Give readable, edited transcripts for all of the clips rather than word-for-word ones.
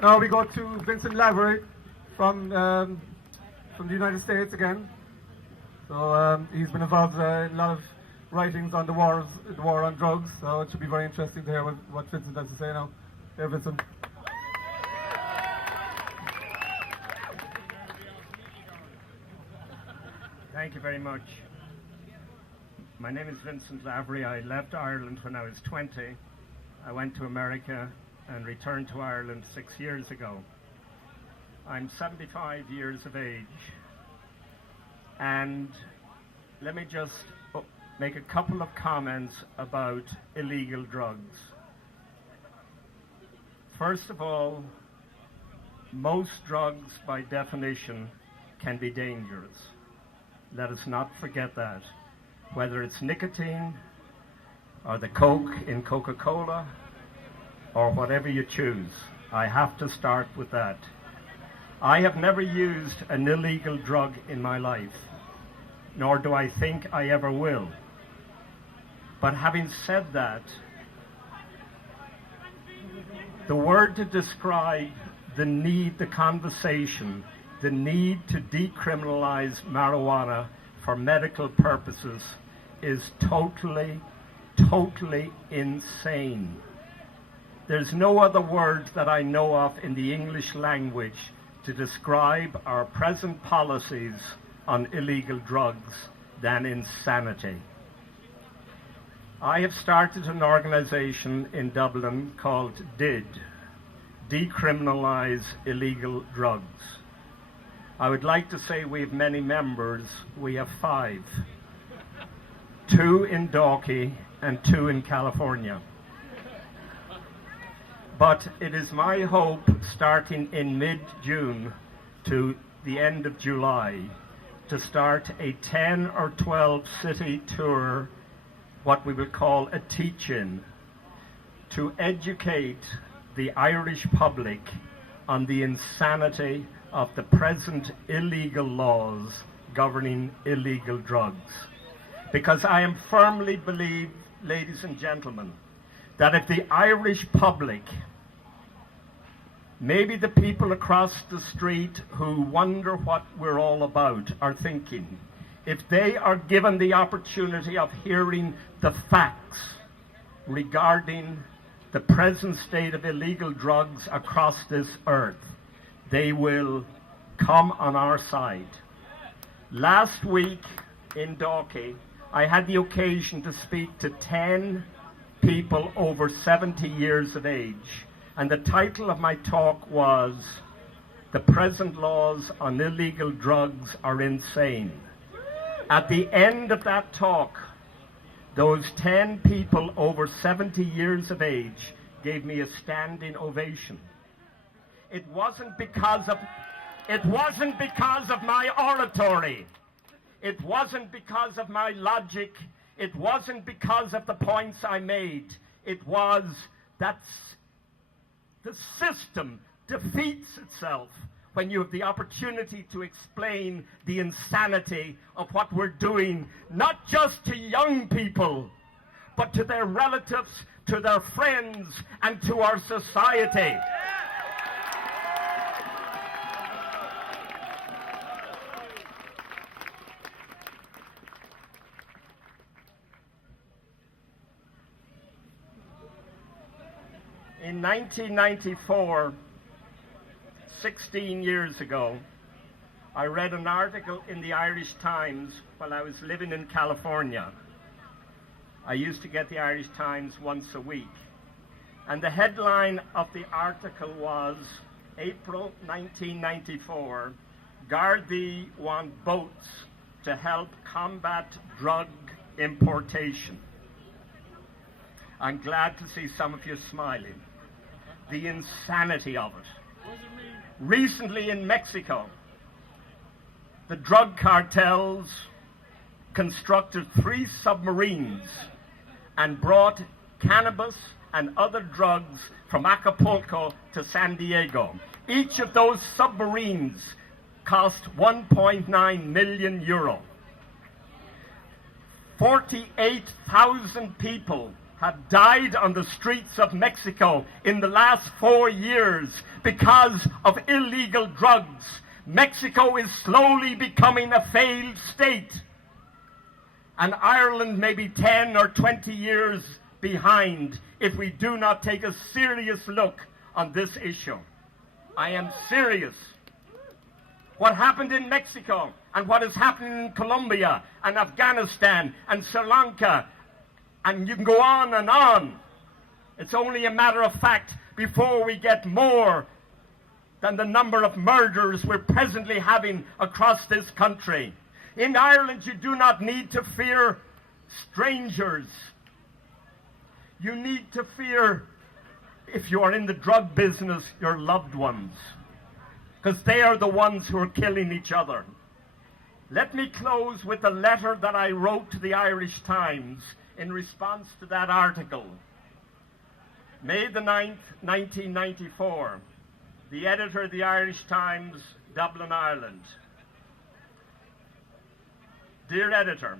Now we go to Vincent Lavery from the United States again. So he's been involved in a lot of writings on the war on drugs. So it should be very interesting to hear what Vincent has to say now. Here, Vincent. Thank you very much. My name is Vincent Lavery. I left Ireland when I was 20. I went to America and returned to Ireland 6 years ago. I'm 75 years of age, and let me just make a couple of comments about illegal drugs. First of all, most drugs by definition can be dangerous. Let us not forget that. Whether it's nicotine or the Coke in Coca-Cola or whatever you choose, I have to start with that. I have never used an illegal drug in my life, nor do I think I ever will. But having said that, the word to describe the conversation, the need to decriminalize marijuana for medical purposes is totally insane. There's no other word that I know of in the English language to describe our present policies on illegal drugs than insanity. I have started an organization in Dublin called DID, Decriminalize Illegal Drugs. I would like to say we have many members. We have 5. 2 in Dalkey and 2 in California. But it is my hope, starting in mid-June to the end of July, to start a 10 or 12 city tour, what we would call a teach-in, to educate the Irish public on the insanity of the present illegal laws governing illegal drugs. Because I am firmly believe, ladies and gentlemen, that if the Irish public, maybe the people across the street who wonder what we're all about are thinking, if they are given the opportunity of hearing the facts regarding the present state of illegal drugs across this earth, they will come on our side. Last week in Dalkey, I had the occasion to speak to 10 people over 70 years of age, and the title of my talk was, "The Present Laws on Illegal Drugs Are Insane." At the end of that talk, those 10 people over 70 years of age gave me a standing ovation. It wasn't because of my oratory. It wasn't because of my logic. It wasn't because of the points I made. It was that the system defeats itself when you have the opportunity to explain the insanity of what we're doing, not just to young people, but to their relatives, to their friends, and to our society. In 1994, 16 years ago, I read an article in the Irish Times while I was living in California. I used to get the Irish Times once a week. And the headline of the article was, April 1994, Gardaí want boats to help combat drug importation. I'm glad to see some of you smiling. The insanity of it. Recently in Mexico, the drug cartels constructed 3 submarines and brought cannabis and other drugs from Acapulco to San Diego. Each of those submarines cost 1.9 million euro. 48,000 people have died on the streets of Mexico in the last 4 years because of illegal drugs. Mexico is slowly becoming a failed state, and Ireland may be 10 or 20 years behind if we do not take a serious look on this issue. I am serious. What happened in Mexico and what is happening in Colombia and Afghanistan and Sri Lanka, and you can go on and on. It's only a matter of fact before we get more than the number of murders we're presently having across this country. In Ireland, you do not need to fear strangers. You need to fear, if you are in the drug business, your loved ones, because they are the ones who are killing each other. Let me close with a letter that I wrote to the Irish Times in response to that article. May the 9th, 1994, the editor of the Irish Times, Dublin, Ireland. Dear editor,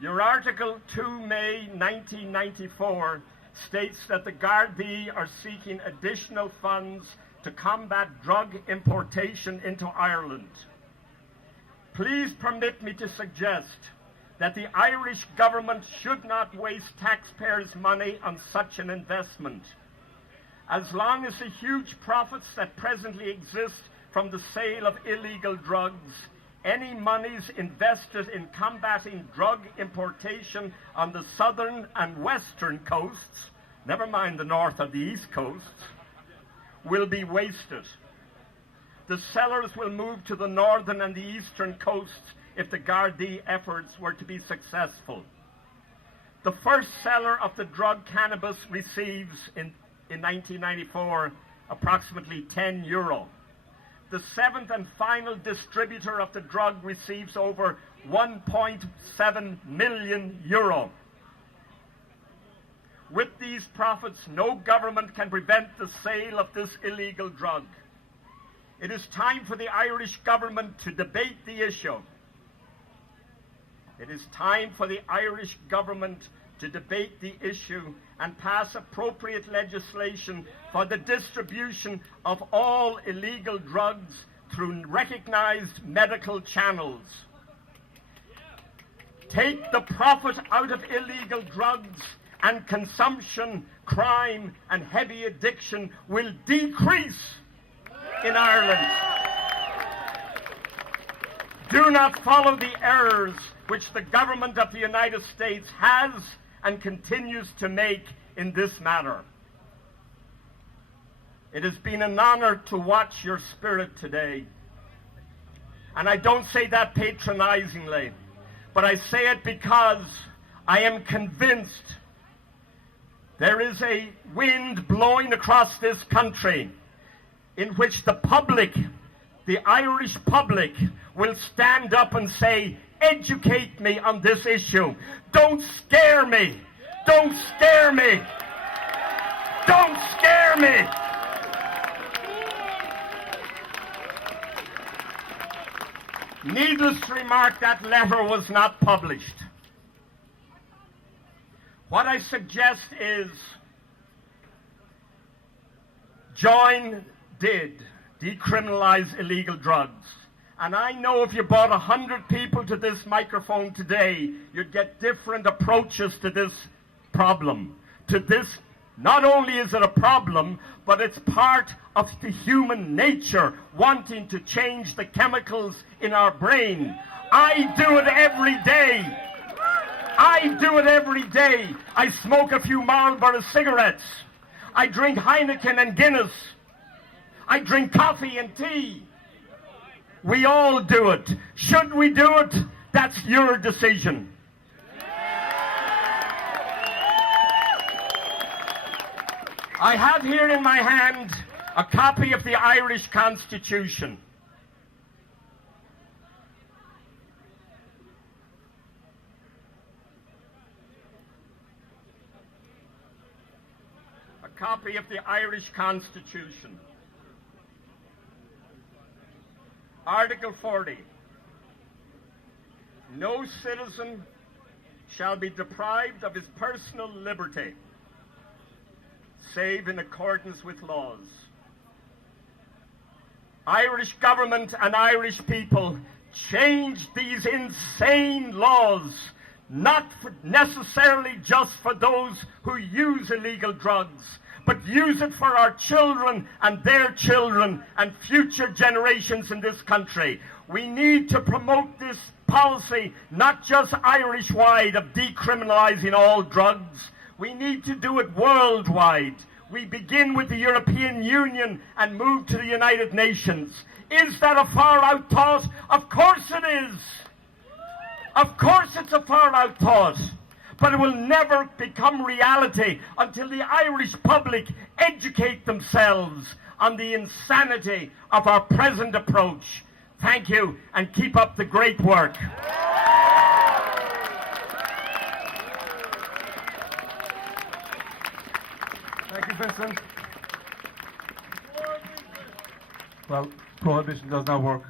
your article 2 May 1994 states that the Gardaí are seeking additional funds to combat drug importation into Ireland. Please permit me to suggest that the Irish government should not waste taxpayers' money on such an investment. As long as the huge profits that presently exist from the sale of illegal drugs, any monies invested in combating drug importation on the southern and western coasts, never mind the north or the east coasts, will be wasted. The sellers will move to the northern and the eastern coasts if the Gardaí efforts were to be successful. The first seller of the drug cannabis receives in 1994 approximately €10. The seventh and final distributor of the drug receives over €1.7 million. With these profits, no government can prevent the sale of this illegal drug. It is time for the Irish government to debate the issue. It is time for the Irish government to debate the issue and pass appropriate legislation for the distribution of all illegal drugs through recognized medical channels. Take the profit out of illegal drugs, and consumption, crime, and heavy addiction will decrease in Ireland. Do not follow the errors which the government of the United States has and continues to make in this matter. It has been an honor to watch your spirit today. And I don't say that patronizingly, but I say it because I am convinced there is a wind blowing across this country in which the public, the Irish public, will stand up and say, educate me on this issue. Don't scare me. Don't scare me. Don't scare me. Needless to remark, that letter was not published. What I suggest is decriminalize illegal drugs. And I know if you brought 100 people to this microphone today, you'd get different approaches to this problem. Not only is it a problem, but it's part of the human nature wanting to change the chemicals in our brain. I do it every day. I do it every day. I smoke a few Marlboro cigarettes. I drink Heineken and Guinness. I drink coffee and tea. We all do it. Should we do it? That's your decision. I have here in my hand a copy of the Irish Constitution. A copy of the Irish Constitution. Article 40. No citizen shall be deprived of his personal liberty, save in accordance with laws. Irish government and Irish people change these insane laws, not necessarily just for those who use illegal drugs, but use it for our children and their children and future generations in this country. We need to promote this policy, not just Irish-wide, of decriminalising all drugs. We need to do it worldwide. We begin with the European Union and move to the United Nations. Is that a far-out thought? Of course it is. Of course it's a far-out thought. But it will never become reality until the Irish public educate themselves on the insanity of our present approach. Thank you, and keep up the great work. Thank you, Vincent. Well, prohibition does not work.